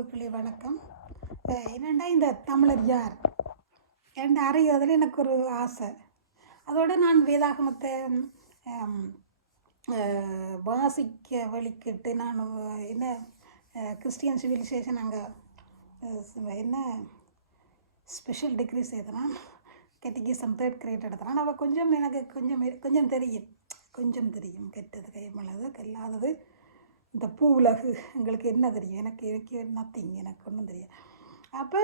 உறவுகளே வணக்கம். அஹ் என்னண்டா இந்த தமிழர் யார்? என்று அறிவதில் எனக்கு ஒரு ஆசை. அதோடு நான் வேதாகமத்தை வாசிக்க வழிக்கிட்டு நான் என்ன கிறிஸ்டியன் சிவிலைசேஷன் அங்கே என்ன ஸ்பெஷல் டிகிரி செய்தனான் கெட்டிகிசம் தேர்ட் கிரேட் எடுத்தான் அவள் கொஞ்சம் எனக்கு கொஞ்சம் கொஞ்சம் தெரியும். கொஞ்சம் தெரியும். கெட்டது கைமளது கல்லாதது. இந்த பூ உலகு எங்களுக்கு என்ன தெரியும்? எனக்கு எனக்கு நத்திங் எனக்கு ஒன்றும் தெரியும் அப்போ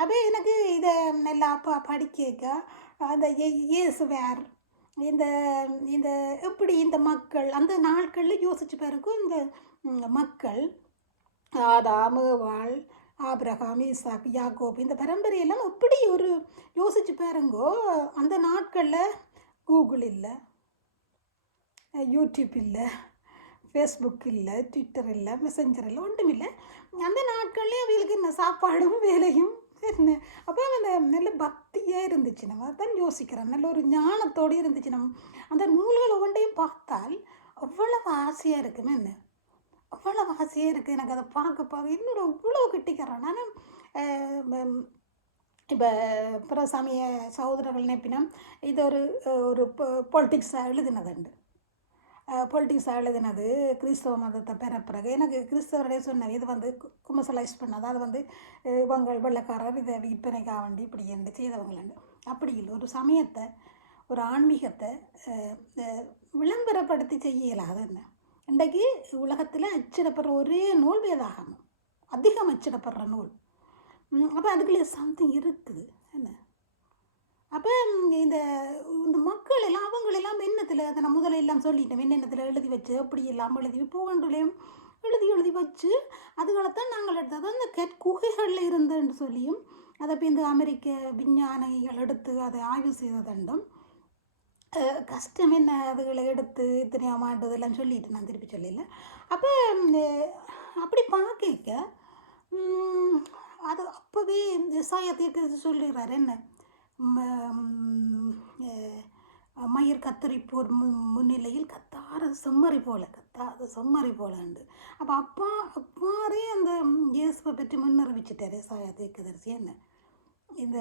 அப்போ எனக்கு இதை நல்லா அப்பா படிக்க அந்த இயே- இயேசுவார் இந்த இந்த எப்படி இந்த மக்கள் அந்த நாட்களில் யோசிச்சு பாருக்கும் இந்த மக்கள் ஆதாம் வாழ் ஆப்ரஹாம் ஈசாக் யாகோப் இந்த பரம்பரையெல்லாம் எப்படி ஒரு யோசிச்சு பாருங்கோ அந்த நாட்களில் கூகுள் இல்லை யூடியூப் இல்லை ஃபேஸ்புக் இல்லை ட்விட்டர் இல்லை மெசஞ்சர் இல்லை ஒன்றும் இல்லை. அந்த நாட்கள்லேயே அவங்களுக்கு என்ன சாப்பாடும் வேலையும் என்ன? அப்போ அந்த நல்ல பக்தியாக இருந்துச்சு. நம்ம அதான் யோசிக்கிறேன் நல்ல ஒரு ஞானத்தோடு இருந்துச்சு. நம்ம அந்த நூல்கள் ஒவ்வொன்றையும் பார்த்தால் அவ்வளவு ஆசையாக இருக்குமே. என்ன? அவ்வளவு ஆசையாக இருக்குது எனக்கு அதை பார்க்க பார்க்க என்னோட இவ்வளோ கிட்டிக்கிறேன் நான் இப்போ பிற சமய சகோதரர்கள் நினைப்பினம் இது ஒரு ஒரு பொலிட்டிக்ஸாக எழுதினதுண்டு. பொலிட்டிக்ஸாக எழுதினது கிறிஸ்தவ மதத்தை பெற பிறகு. எனக்கு கிறிஸ்தவர்களே சொன்னது இது வந்து குமசலைஸ் பண்ணது. அது வந்து அஹ், இவங்க வெள்ளக்காரர் இதை விற்பனைக்காக வேண்டி இப்படி என்று செய்தவங்களண்டு அப்படி இல்லை ஒரு சமயத்தை ஒரு ஆன்மீகத்தை விளம்பரப்படுத்தி செய்ய இயலாது என்ன? இன்றைக்கு உலகத்தில் அச்சிடப்படுற ஒரே நூல் வேதாகமம். அதிகம் அச்சிடப்படுற நூல். அப்போ அதுக்குள்ளே சம்திங் இருக்குது. என்ன? அப்போ இந்த இந்த மக்கள் எல்லாம் அவங்களெல்லாம் எண்ணத்தில் அதை நான் முதல்ல எல்லாம் சொல்லிட்டேன். என்னென்னத்தில் எழுதி வச்சு அப்படி எல்லாம் எழுதி பூவண்டுலையும் எழுதி எழுதி வச்சு அதுகளைத்தான் நாங்கள் எடுத்தது. அந்த கெட் குகைகளில் இருந்தேன்னு சொல்லியும் அதை இப்போ இந்த அமெரிக்க விஞ்ஞானிகள் எடுத்து அதை ஆய்வு செய்ததுண்டும் கஷ்டம் என்ன அதுகளை எடுத்து இத்தனையாம் ஆண்டு இதெல்லாம் சொல்லிட்டு நான் திருப்பி சொல்லல. அப்போ அப்படி பார்க்க அது அப்போவே விவசாயத்தை சொல்லிடுறாரு என்ன? மயிர் கத்தரிப்போர் போர் முன்னிலையில் கத்தார செம்மறி போல கத்தாத செம்மறி போலண்டு அப்போ அப்பா அப்பாரே அந்த இயேசுவை பற்றி முன்னறிவிச்சிட்டாரு சாய தேக்கதரிசி என்ன? இந்த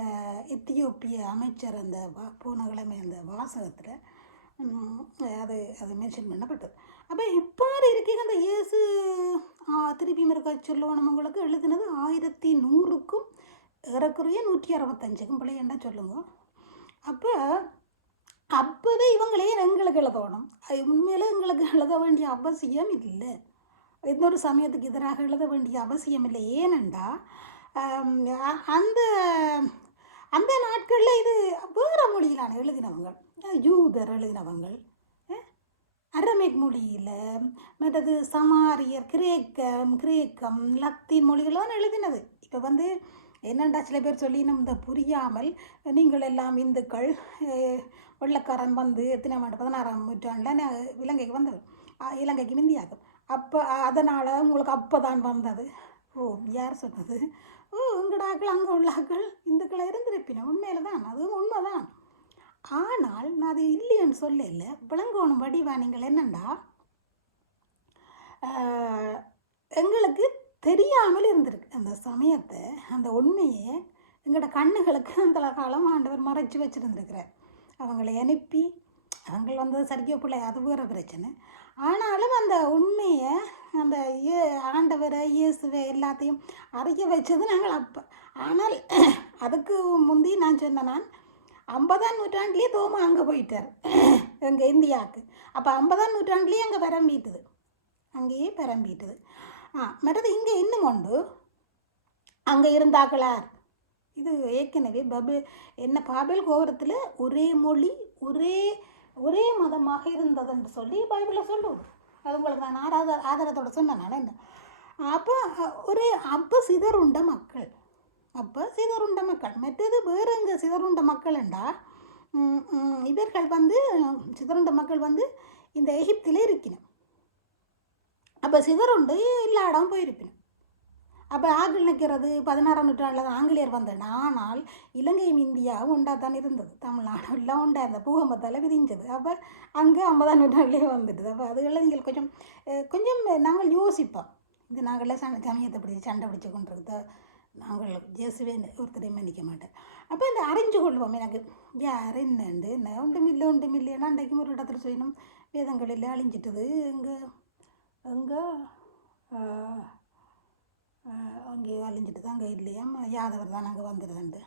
எத்தியோப்பிய அமைச்சர் அந்த வா போன கிழமை அந்த வாசகத்தில் அது அது மென்ஷன் பண்ணப்பட்டது. அப்போ இப்பாறு இருக்கீங்க அந்த இயேசு ஆ, திருப்பி சொல்லுவோம் சொல்லணும் உங்களுக்கு எழுதினது ஆயிரத்தி நூறுக்கும் ஏறக்குறைய நூற்றி அறுபத்தஞ்சுக்கும் பிள்ளையண்டா சொல்லுங்க. அப்போ அப்போவே இவங்களையே எங்களுக்கு எழுதணும். உண்மையில் உண்மையில எங்களுக்கு எழுத வேண்டிய அவசியம் இல்லை. இன்னொரு சமயத்துக்கு எதிராக எழுத வேண்டிய அவசியம் இல்லை. ஏனெண்டா அந்த அந்த நாட்களில் இது வேறு மொழியிலான எழுதினவங்க. யூதர் எழுதினவங்க. அரமிக் அரமேக் மொழியில் மற்றது சமாரியர் கிரேக்கம் கிரேக்கம் லத்தீன் மொழிகள்லாம் எழுதினது. இப்போ வந்து என்னண்டா சில பேர் சொல்லி நம்ம இந்த புரியாமல் நீங்கள் எல்லாம் இந்துக்கள் வெள்ளக்காரன் வந்து எத்தனை ஆண்டு? பதினாறாம் நூற்றாண்டில் இலங்கைக்கு வந்தவர் இலங்கைக்கு இந்தியாவுக்கு அப்போ அதனால் உங்களுக்கு அப்போ தான் வந்தது. ஓ யார் சொன்னது? ஓ உங்கடாக்கள் அங்கே உள்ளாக்கள் இந்துக்களை இருந்திருப்பின உண்மையில தான் அதுவும் உண்மைதான். ஆனால் நான் அது இல்லைன்னு இல்லை விளங்கணும் வடிவா நீங்கள் என்னண்டா? எங்களுக்கு தெரியாமல் இருந்திருக்கு. அந்த சமயத்தை அந்த உண்மையை எங்களோட கண்ணுகளுக்கு அந்த காலம் ஆண்டவர் மறைச்சி வச்சுருந்துருக்கிறார். அவங்களை அனுப்பி அவங்கள் வந்தது சரிக்கோ பிள்ளை அது வேறு பிரச்சனை. ஆனாலும் அந்த உண்மையை அந்த ஏ ஆண்டவரை இயேசுவை எல்லாத்தையும் அறிய வச்சது நாங்கள் அப்போ. ஆனால் அதுக்கு முந்தி நான் சொன்னேன் நான் ஐம்பதாம் நூற்றாண்டுலேயே தோமா அங்கே போயிட்டார். எங்கள் இந்தியாவுக்கு. அப்போ ஐம்பதாம் நூற்றாண்டுலேயே அங்கே பரம்பிட்டுது. அங்கேயே பரம்பிட்டுது. மற்றது இங்கே இன்னும் உண்டு. அங்கே இருந்தாக்களார் இது ஏற்கனவே பபு என்ன பாபேல் கோபுரத்தில் ஒரே மொழி ஒரே ஒரே மதமாக இருந்ததுன்னு சொல்லி பைபிளில் சொல்லுவது அது உங்களுக்கு நான் ஆராத ஆதாரத்தோட சொன்னேன் என்ன? அப்போ ஒரே ஒரு அப்போ சிதறுண்ட மக்கள். அப்போ சிதறுண்ட மக்கள். மற்றது வேறு எங்கே சிதறுண்ட மக்கள்ண்டா இவர்கள் வந்து சிதறுண்ட மக்கள் வந்து இந்த எகிப்திலே இருக்கணும் அப்போ சிதறுண்டு எல்லா இடம் போயிருப்பினும். அப்போ ஆக்கள் நிற்கிறது பதினாறாம் நூற்றாண்டில் தான் ஆங்கிலேயர் வந்தேன். ஆனால் இலங்கையும் இந்தியாவும் உண்டா தான் இருந்தது. தமிழ்நாடும் எல்லாம் உண்டா அந்த பூகம்பத்தால் விதிஞ்சது. அப்போ அங்கே ஐம்பதாம் நூற்றாண்டுலேயே வந்துட்டு அப்போ அதுகளில் நீங்கள் கொஞ்சம் கொஞ்சம் நாங்கள் யோசிப்போம். இது நாங்கள்லாம் சண்டை சமயத்தை பிடிச்சி சண்டை பிடிச்சி கொண்டிருக்கிறத நாங்கள் ஜேசுவே ஒருத்தரையும் மன்னிக்க மாட்டேன். அப்போ இந்த அறிஞ்சு கொள்வோம். எனக்கு யார் என்னண்டு என்ன ஒன்றும் இல்லை ஒன்றும் இல்லைன்னா அன்றைக்கும் ஒரு இடத்துல செய்யணும் வேதங்களில் அழிஞ்சிட்டது. எங்கே அங்கே அங்கே அழிஞ்சிட்டு தான் அங்கே இல்லையாம் யாதவர் தான் அங்கே வந்துடுதுண்டு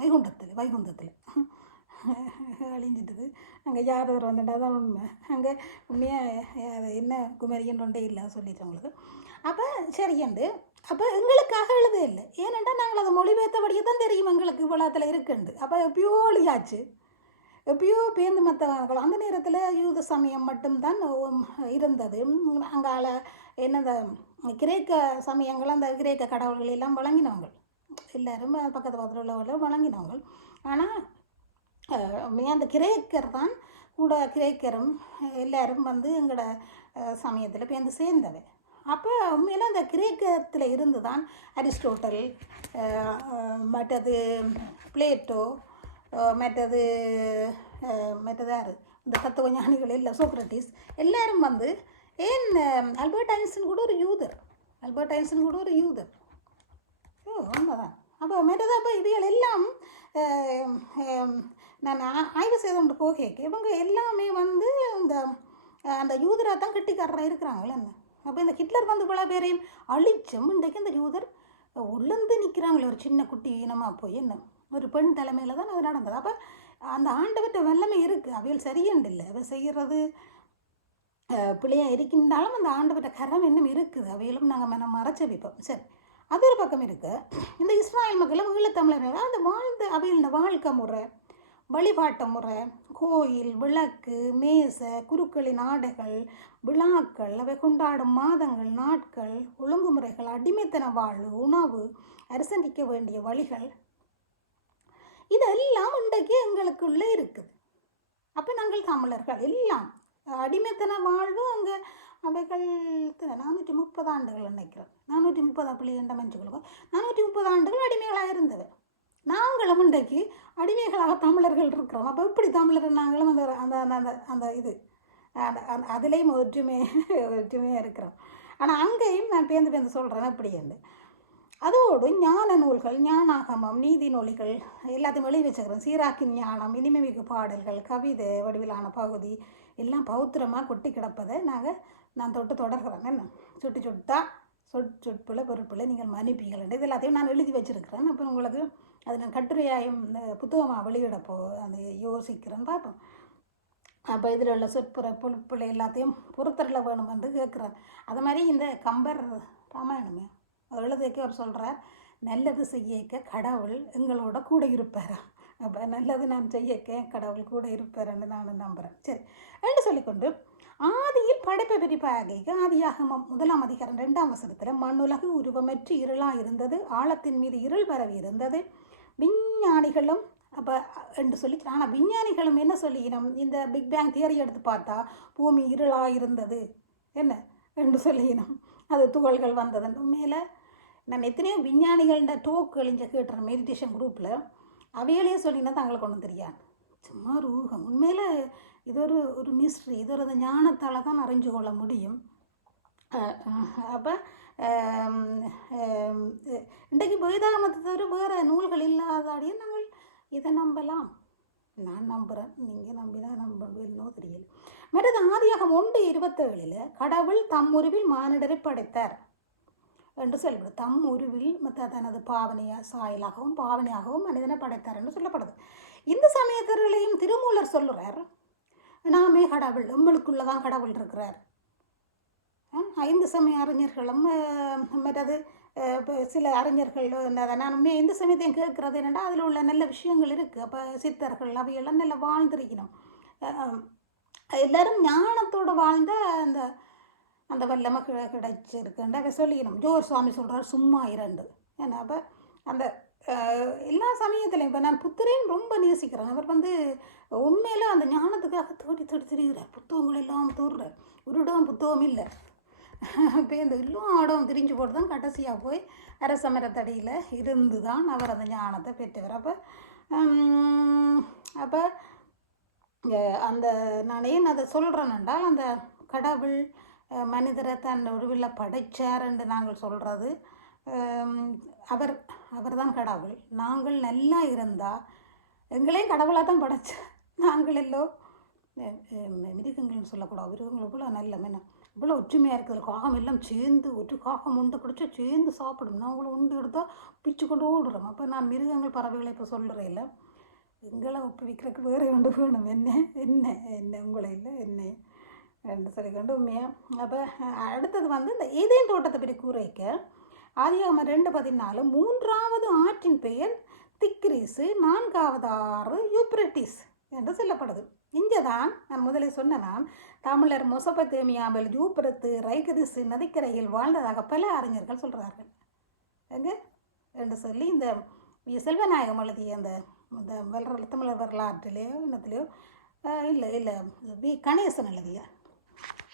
வைகுண்டத்தில் வைகுண்டத்தில். அழிஞ்சிட்டது. அங்கே யாதவர் வந்துட்டா தான் உண்மை. அங்கே உண்மையாக என்ன குமரியன் ஒன்றே இல்லை சொல்லிட்டு உங்களுக்கு. அப்போ சரியண்டு அப்போ எங்களுக்காக எழுதே இல்லை ஏனென்றால் நாங்கள் அதை மொழிபெயர்த்தபடியே தான் தெரியும் எங்களுக்கு இவ்வளோத்தில் இருக்குண்டு. அப்போ பியூலியாச்சு எப்பயோ பேருந்து மற்றவர்கள் அந்த நேரத்தில் யூத சமயம் மட்டும்தான் இருந்தது. அங்கால என்னது கிரேக்க சமயங்கள் அந்த கிரேக்க கடவுள்கள் எல்லாம் வழங்கினவங்க. எல்லாரும் பக்கத்து பக்கத்தில் உள்ளவர்கள் வழங்கினவங்க. ஆனால் அந்த கிரேக்கர் தான் கூட கிரேக்கரும் எல்லாரும் வந்து எங்களோட சமயத்தில் பேருந்து சேர்ந்தவை அப்போ உண்மையில அந்த கிரேக்கத்தில் இருந்து தான் அரிஸ்டோட்டல் மற்றது பிளேட்டோ மற்றது அஹ், மற்றது யார்? இந்த தத்துவ ஞானிகள் இல்லை சோக்ரட்டிஸ். எல்லாரும் வந்து ஏன் அல்பர்ட் ஐன்ஸ்டன் கூட ஒரு யூதர். அல்பர்ட் ஐன்ஸ்டன் கூட ஒரு யூதர். ஓ உண்மைதான். அப்போ மற்றது அப்போ இவைகள் எல்லாம் நான் ஆய்வு செய்து கொண்டு போகேக்கு இவங்க எல்லாமே வந்து இந்த அந்த யூதராக தான் கட்டிக்காரராக இருக்கிறாங்களே என்ன? அப்போ இந்த ஹிட்லர் வந்து பல பேரையும் அழிச்சம் இன்றைக்கு இந்த யூதர் உளுந்து நிற்கிறாங்களே ஒரு சின்ன குட்டி இனமாக போய் என்ன? ஒரு பெண் தலைமையில் தான் அது நடந்தது. அப்போ அந்த ஆண்டவற்ற வல்லமை இருக்குது அவையில் சரியண்டு இல்லை. அவள் செய்கிறது பிள்ளையாக இருக்கின்றாலும் அந்த ஆண்டவற்ற கரம் இன்னும் இருக்குது. அவையிலும் நாங்கள் மனம் மறைச்சி வைப்போம். சரி. அது ஒரு பக்கம் இருக்குது இந்த இஸ்ராயல் மக்களும் ஈழத்தமிழர்கள் அந்த வாழ்ந்த அவையில் இந்த வாழ்க்கை முறை வழிபாட்டு முறை கோயில் விளக்கு மேசை குருக்களின் ஆடைகள் விழாக்கள் அவை கொண்டாடும் மாதங்கள் நாட்கள் ஒழுங்குமுறைகள் அடிமைத்தன வாழ்வு உணவு அரசண்டிக்க வேண்டிய வழிகள் இதெல்லாம் இன்றைக்கு எங்களுக்குள்ளே இருக்குது. அப்போ நாங்கள் தமிழர்கள் எல்லாம் அடிமைத்தன வாழ்வு அங்கே அவைகள் நானூற்றி முப்பது ஆண்டுகள் நினைக்கிறேன். நானூற்றி முப்பது அப்படி என்ற மஞ்சுகளுக்கும் நானூற்றி முப்பது ஆண்டுகள் அடிமைகளாக இருந்தது. நாங்களும் இன்றைக்கு அடிமைகளாக தமிழர்கள் இருக்கிறோம். அப்போ இப்படி தமிழர் நாங்களும் அந்த அந்த அந்த அந்த அந்த இது அந்த அந்த அதுலேயும் ஒற்றுமை ஒற்றுமையாக இருக்கிறோம். ஆனால் அங்கேயும் நான் பேந்து பேந்து சொல்கிறேன் அப்படி என்று. அதோடு ஞான நூல்கள் ஞானாகமம் நீதி நூல்கள் எல்லாத்தையும் வெளியே வச்சுக்கிறேன் சீராக்கின் ஞானம் இனிமைமிகு பாடல்கள் கவிதை வடிவிலான பகுதி எல்லாம் பௌத்திரமாக கொட்டி கிடப்பதை நாங்கள் நான் தொட்டு தொடர்கிறேன். என்ன? சுட்டு சுட்டா சொட் சொற்பிழை பொருட்பிழை நீங்கள் மன்னிப்பீங்கள் இது எல்லாத்தையும் நான் எழுதி வச்சுருக்கிறேன். அப்புறம் உங்களுக்கு அது நான் கட்டுரையாயும் இந்த புத்தகமாக வெளியிடப்போ அது யோசிக்கிறேன். பார்ப்போம். அப்போ இதில் உள்ள சொற்புற பொருட்பிழை எல்லாத்தையும் பொறுத்தரில் வேணும் என்று கேட்குறேன். அது மாதிரி இந்த கம்பர் ராமாயணமே அவர் அவர் சொல்கிறார் நல்லது செய்யக்க கடவுள் எங்களோட கூட இருப்பாரா. அப்போ நல்லது நான் செய்யக்க கடவுள் கூட இருப்பாருன்னு நான் நம்புகிறேன் சரி என்று சொல்லிக்கொண்டு ஆதியில் படைப்பை பிரிப்பாக ஆதியாகமம் முதலாம் அதிகாரம் ரெண்டாம் வசனத்தில் மண்ணுலகு உருவமற்று இருளாக இருந்தது ஆழத்தின் மீது இருள் பரவி இருந்தது விஞ்ஞானிகளும் அப்போ என்று சொல்லி ஆனால் விஞ்ஞானிகளும் என்ன சொல்லினோம் இந்த பிக் பேங் தியரி எடுத்து பார்த்தா பூமி இருளாக இருந்தது என்ன? என்று சொல்லினோம் அது துகள்கள் வந்ததுன்னு மேலே நான் எத்தனையோ விஞ்ஞானிகள்ட டோக்குகள் இங்கே கேட்டுறேன் மெடிடேஷன் குரூப்பில் அவையிலேயே சொல்லினா தங்களுக்கு ஒன்றும் தெரியாது. சும்மா ரூகம். ஊகம் உண்மையில் இது ஒரு ஒரு மிஸ்ட்ரி இது ஒரு ஞானத்தால் தான் அறிஞ்சு கொள்ள முடியும். அப்போ இன்றைக்கு வேதாமத்தை தவிர வேறு நூல்கள் இல்லாதாடியும் நாங்கள் இதை நம்பலாம். நான் நம்புகிறேன் நீங்கள் நம்பினா நம்புவீங்களோ தெரியல. மற்றது ஆதியாகம் ஒன்று இருபத்தேழில் கடவுள் தம் உருவில் மானிடரை படைத்தார். என்று சொல்லப்படுது தம் உருவில் மற்ற தனது பாவனையா சாயலாகவும் பாவனையாகவும் மனிதனை படைத்தார் என்று சொல்லப்படுது. இந்த சமயத்திலையும் திருமூலர் சொல்லுறார் நாமே கடவுள் நம்மளுக்குள்ளே தான் கடவுள் இருக்கிறார். ஐந்து சமய அறிஞர்களும் மற்றது சில அறிஞர்கள் இந்த- நான் இந்த சமயத்தையும் கேட்குறது என்னென்னா அதில் உள்ள நல்ல விஷயங்கள் இருக்குது அப்போ சித்தர்கள் அவையெல்லாம் நல்லா வாழ்ந்திருக்கணும். எல்லாரும் ஞானத்தோடு வாழ்ந்த அந்த அந்த வல்லமை கிட கிடைச்சிருக்குன்ற அதை சொல்லிக்கணும். ஜோர் சுவாமி சொல்கிறார் சும்மா இரண்டு. ஏன்னா அப்போ அந்த எல்லா சமயத்துலையும் இப்போ நான் புத்தரையும் ரொம்ப நேசிக்கிறேன். அவர் வந்து உண்மையில் அந்த ஞானத்துக்காக தேடி தேடி திரிகிறார். புத்தகங்கள் எல்லாம் தோறுறார் ஒரு இடம் புத்தகம் இல்லை. இப்போ இந்த இல்லும் ஆடம் திரிஞ்சு போட்டு தான் கடைசியாக போய் அரசமரத்தடியில் இருந்து தான் அவர் அந்த ஞானத்தை பெற்றவர். அப்போ அப்போ அந்த நான் ஏன் அதை சொல்கிறேன் என்றால் அந்த கடவுள் மனிதரை தன் உருவில் படைச்சார் என்று நாங்கள் சொல்கிறது அவர் அவர் தான் கடவுள். நாங்கள் நல்லா இருந்தால் எங்களையும் கடவுளாக தான் படைச்ச. நாங்கள் எல்லோ மிருகங்கள்னு சொல்லக்கூடாது. மிருகங்கள் இவ்வளோ நல்ல மீன் இவ்வளோ ஒற்றுமையாக இருக்குது. காகம் எல்லாம் சேர்ந்து ஒரு காகம் உண்டு பிடிச்சா சேர்ந்து சாப்பிடும். உங்களை உண்டு எடுத்தால் பிச்சு கொண்டு ஓடுறோம். அப்போ நான் மிருகங்கள் பறவைகளை இப்போ சொல்கிறேன் இல்லை. எங்களை ஒப்புவிக்கிறதுக்கு வேறு ஒன்று வேணும். என்ன என்ன என்ன? உங்களை இல்லை என்ன ரெண்டு சொல்லி உண்மையாக அப்போ அடுத்தது வந்து இந்த ஏதேன் தோட்டத்தை பற்றி கூறைக்க ஆதியாகமம் ரெண்டு பதினாலு மூன்றாவது ஆற்றின் பெயர் திக்ரீஸு நான்காவது ஆறு யூப்ரட்டிஸ் என்று சொல்லப்படுது. இங்கே தான் நான் முதலில் சொன்ன நான் தமிழர் மொசபத்தேமியாவில் யூப்ரத்து ரைகரிசு நதிக்கரையில் வாழ்ந்ததாக பல அறிஞர்கள் சொல்கிறார்கள் எங்க? என்று சொல்லி இந்த வி. செல்வநாயகம் எழுதிய அந்த இந்த வரல தமிழர் வரலாற்றிலேயோ இன்னத்துலேயோ இல்லை இல்லை வி கணேசன் எழுதிய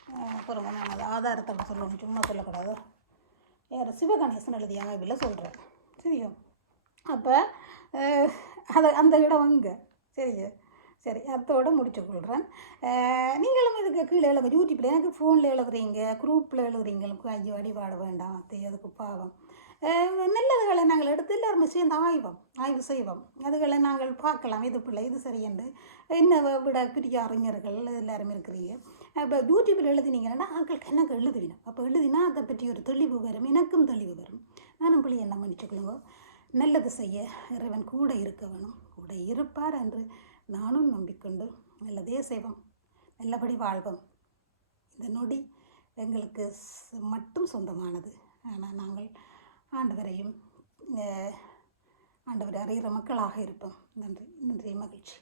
நான் அது ஆதாரத்தை அப்படி சொல்லணும். சும்மா சொல்லக்கூடாது. யார் சிவகணேசன் எழுதிய? அமைப்பில் சொல்கிறேன் சரியா? அப்போ அது அந்த இடம் அங்கே. சரியா? சரி அதோடு முடிச்சு கொள்கிறேன் நீங்களும் இதுக்கு கீழே எழுத யூடியூப்பில் எனக்கு ஃபோனில் எழுதுறீங்க. குரூப்பில் எழுதுறீங்களுக்கு ஐயோ அடிபாட வேண்டாம். அத்தை அதுக்கு பாவம். நல்லதுகளை நாங்கள் எடுத்து எல்லாருமே சேர்ந்து ஆய்வோம். ஆய்வு செய்வோம். அதுகளை நாங்கள் பார்க்கலாம். இது பிள்ளை இது சரியென்று என்ன விட பெரிய அறிஞர்கள் எல்லாருமே இருக்கிறீங்க. இப்போ யூடியூப்பில் எழுதினீங்கன்னா ஆக்கள் எனக்கு எழுதுவினோம் அப்போ எழுதினா அதை பற்றி ஒரு தெளிவு வரும் எனக்கும் தெளிவு வரும். நானும் பிள்ளை என்ன மன்னிச்சுக்கொள்ளுங்க? நல்லது செய்ய இறைவன் கூட இருக்க வேணும். கூட இருப்பார் என்று நானும் நம்பிக்கொண்டு நல்லதே செய்வோம். நல்லபடி வாழ்வோம். இந்த நொடி எங்களுக்கு மட்டும் சொந்தமானது. ஆனால் நாங்கள் ஆண்டவரையும் ஆண்டவரை அறிகிற மக்களாக இருப்போம். நன்றி. நன்றி. மகிழ்ச்சி.